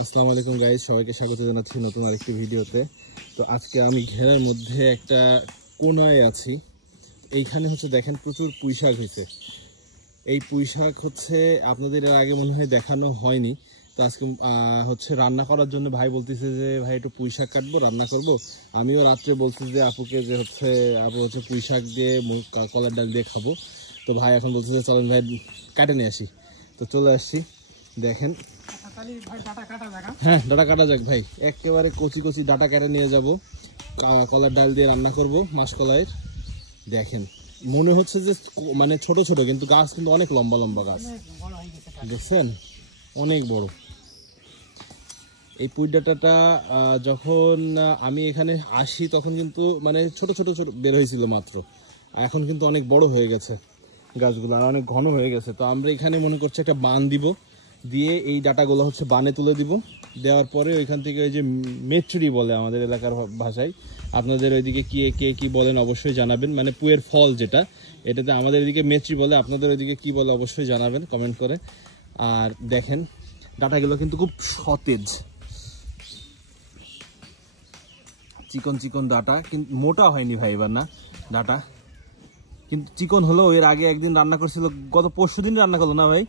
আসসালামু আলাইকুম গাইস, সবাইকে স্বাগত জানাচ্ছি নতুন আরেকটি ভিডিওতে। তো আজকে আমি ঘেরের মধ্যে একটা কোনায় আছি। এইখানে হচ্ছে দেখেন প্রচুর পুঁইশাক হয়েছে। এই পুঁইশাক হচ্ছে আপনাদের এর আগে মনে হয় দেখানো হয়নি। তো আজকে হচ্ছে রান্না করার জন্য ভাই বলতেছে যে ভাই একটু পুঁইশাক কাটবো, রান্না করব। আমিও রাত্রে বলছি যে আপুকে যে হচ্ছে আপু হচ্ছে পুঁইশাক দিয়ে কলার ডাল দিয়ে খাবো। তো ভাই এখন বলছে যে চলেন ভাই কাটে নিয়ে আসি। তো চলে আসছি, দেখেন। হ্যাঁ, ডাটা কাটা যাক ভাই, একেবারে কচি কচি ডাটা কেটে নিয়ে যাব, কলার ডাল দিয়ে রান্না করব মাসকলাইয়ের। দেখেন মনে হচ্ছে যে মানে ছোট ছোট, কিন্তু গাছ কিন্তু অনেক লম্বা লম্বা গাছ, দেখছেন অনেক বড়। এই পুঁই ডাটাটা যখন আমি এখানে আসি তখন কিন্তু মানে ছোট ছোট ছোট বের হয়েছিল মাত্র, এখন কিন্তু অনেক বড় হয়ে গেছে গাছগুলো, আর অনেক ঘন হয়ে গেছে। তো আমরা এখানে মনে করছি একটা বান দিব, দিয়ে এই ডাটাগুলো হচ্ছে বানে তুলে দিব। দেওয়ার পরে ওইখান থেকে ওই যে মেচুরি বলে আমাদের এলাকার ভাষায়, আপনাদের ওইদিকে কে কি বলেন অবশ্যই জানাবেন। মানে পুয়ের ফল যেটা, এটাতে আমাদের এদিকে মেচুরি বলে, আপনাদের ওইদিকে কি বলে অবশ্যই জানাবেন কমেন্ট করে। আর দেখেন ডাটাগুলো কিন্তু খুব সতেজ, চিকন চিকন ডাটা, কিন্তু মোটা হয়নি ভাই এবার না ডাটা, কিন্তু চিকন হলো। এর আগে একদিন রান্না করছিল, গত পরশুদিন রান্না করলো না ভাই।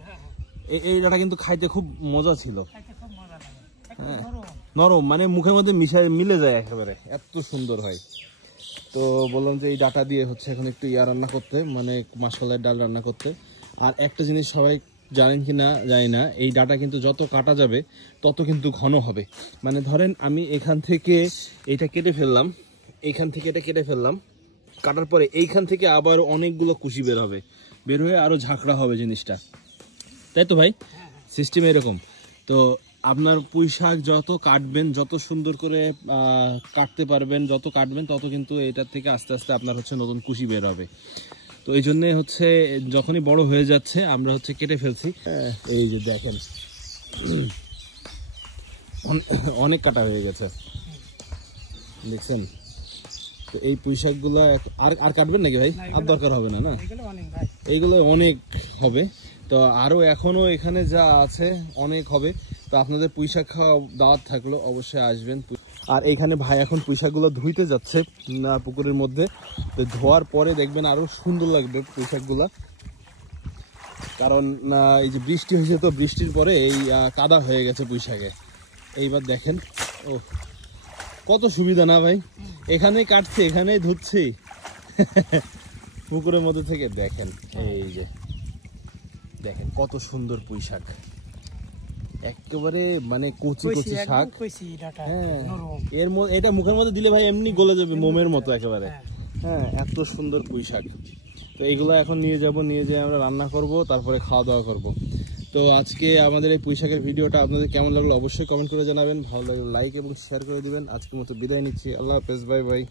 এই ডাটা কিন্তু খাইতে খুব মজা ছিল, হ্যাঁ নরম, মানে মুখের মধ্যে মিলে যায় একেবারে, এত সুন্দর হয়। তো বললাম যে এই ডাটা দিয়ে হচ্ছে এখন একটু রান্না করতে, মানে মাসকলাইয়ের ডাল রান্না করতে। আর একটা জিনিস সবাই জানেন কি না জানি না, এই ডাটা কিন্তু যত কাটা যাবে তত কিন্তু ঘন হবে। মানে ধরেন আমি এখান থেকে এটা কেটে ফেললাম, এইখান থেকে এটা কেটে ফেললাম, কাটার পরে এইখান থেকে আবার অনেকগুলো কুশি বের হয়ে আরো ঝাঁকড়া হবে জিনিসটা, তাই তো ভাই? সিস্টেম এরকম। তো আপনার পুঁইশাক যত কাটবেন, যত সুন্দর করে কাটতে পারবেন, যত কাটবেন তত কিন্তু এটার থেকে আস্তে আস্তে আপনার হচ্ছে নতুন কুশি বের হবে। তো এই জন্যে হচ্ছে যখনই বড় হয়ে যাচ্ছে আমরা হচ্ছে কেটে ফেলছি। এই যে দেখেন অনেক কাটা হয়ে গেছে, দেখছেন। তো এই পুঁইশাকগুলো আর কাটবেন নাকি ভাই? আর দরকার হবে না, না এইগুলো অনেক হবে। তো আরো এখনো এখানে যা আছে অনেক হবে। তো আপনাদের পুঁইশাক খাওয়া দাওয়াত থাকলো, অবশ্যই আসবেন। আর এইখানে ভাই এখন পুঁইশাকগুলো ধুইতে যাচ্ছে পুকুরের মধ্যে। তো ধোয়ার পরে দেখবেন আরো সুন্দর লাগবে পুঁইশাকগুলা, কারণ এই যে বৃষ্টি হয়েছে, তো বৃষ্টির পরে এই কাদা হয়ে গেছে পুঁইশাকে। এইবার দেখেন, ও কত সুবিধা না ভাই, এখানেই কাটছে এখানেই ধুচ্ছি পুকুরের মধ্যে থেকে। দেখেন এই যে দেখেন কত সুন্দর পুঁইশাক, একেবারে মানে কচি কচি শাক। হ্যাঁ, এটা মুখের মধ্যে দিলে ভাই এমনি গলে যাবে মোমের মতো একেবারে। হ্যাঁ, এত সুন্দর পুঁইশাক। তো এইগুলো এখন নিয়ে যেয়ে আমরা রান্না করব, তারপরে খাওয়া দাওয়া করব। তো আজকে আমাদের এই পুঁইশাকের ভিডিওটা আপনাদের কেমন লাগলো অবশ্যই কমেন্ট করে জানাবেন। ভালো লাগলে লাইক এবং শেয়ার করে দিবেন। আজকের মতো বিদায় নিচ্ছি, আল্লাহ হাফেজ, বাই বাই।